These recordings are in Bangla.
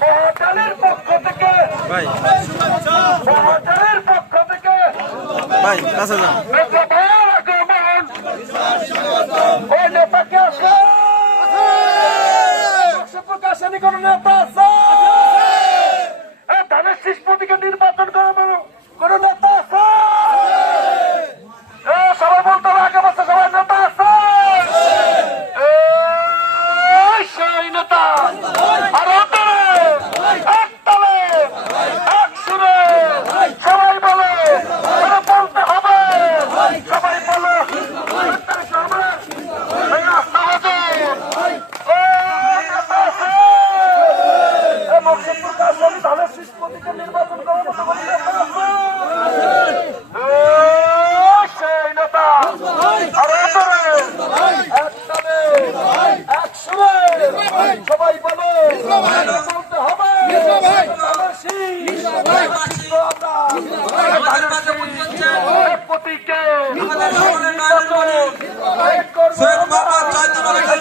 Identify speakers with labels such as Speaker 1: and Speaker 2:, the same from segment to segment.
Speaker 1: মহাজালের পক্ষ থেকে।
Speaker 2: ভাই।
Speaker 1: মহাজালের পক্ষ থেকে।
Speaker 2: ভাই কাছে যান
Speaker 1: ধানের শীষ প্রতীকে নির্বাচন করে কোন নেতা আছে এ, সবাই বলতে হবে আগে বছর সবাই নেতা আছে এই সেই নেতা আর অন্তরে এক তালে এক সুরে সবাই বলে এটা বলতে হবে সবাই বলে আটত্রিশ হবে এই রাস্তা হবে ও নেতা আছে এ মকসুদপুর কাশারি ধানের শীষ প্রতীকে নির্বাচন করার মতো সেই নেতা আর সবাই বলে বলতে হবে প্রতীকে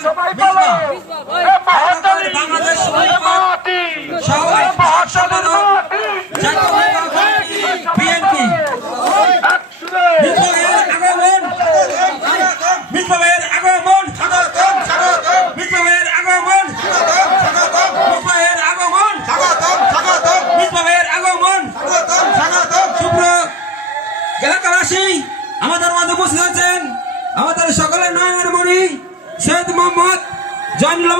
Speaker 1: সবাই বলে
Speaker 3: আমাদের মাঝে উপস্থিত আছেন আমাদের সকলের নয়নের মণি সৈয়দ মোহাম্মদ জয়নুল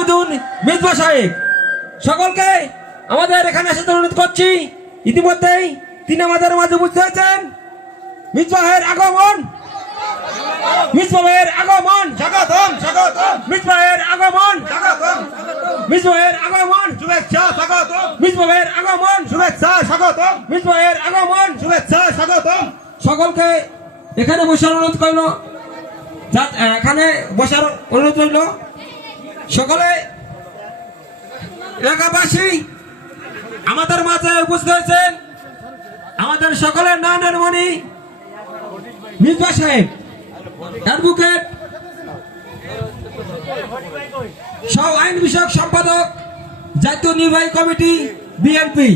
Speaker 3: মির্জা সাহেব। সকলকে আমাদের এখানে এসে অনুরোধ করছি ইতিমধ্যেই তিনি আমাদের মাঝে উপস্থিত হয়েছেন আগমন। মিসবাহের আগমন।
Speaker 4: স্বাগতম স্বাগতম।
Speaker 3: মিসবাহের আগমন।
Speaker 4: স্বাগতম
Speaker 3: মিসবাহের আগমন।
Speaker 4: শুভেচ্ছা স্বাগতম।
Speaker 3: মিসবাহের আগমন।
Speaker 4: শুভেচ্ছা স্বাগতম।
Speaker 3: মিসবাহের আগমন।
Speaker 4: শুভেচ্ছা স্বাগতম।
Speaker 3: সকলকে এখানে বসার অনুরোধ করল। এখানে বসার অনুরোধ করল সকলে, এলাকাবাসী, আমাদের মাঝে উপস্থিত হয়েছেন আমাদের সকলের নয়নের মণি মির্জা সাহেব, অ্যাডভোকেট সব আইন বিষয়ক সম্পাদক, জাতীয় নির্বাহী কমিটি, বিএনপি।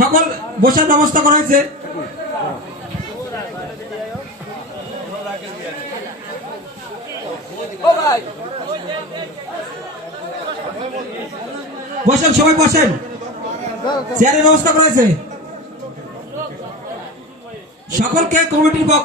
Speaker 3: সকল বসার ব্যবস্থা করা হয়েছে। বসেন সবাই বসেন। চেয়ারের ব্যবস্থা করেছে সকলকে কমিটির পক্ষ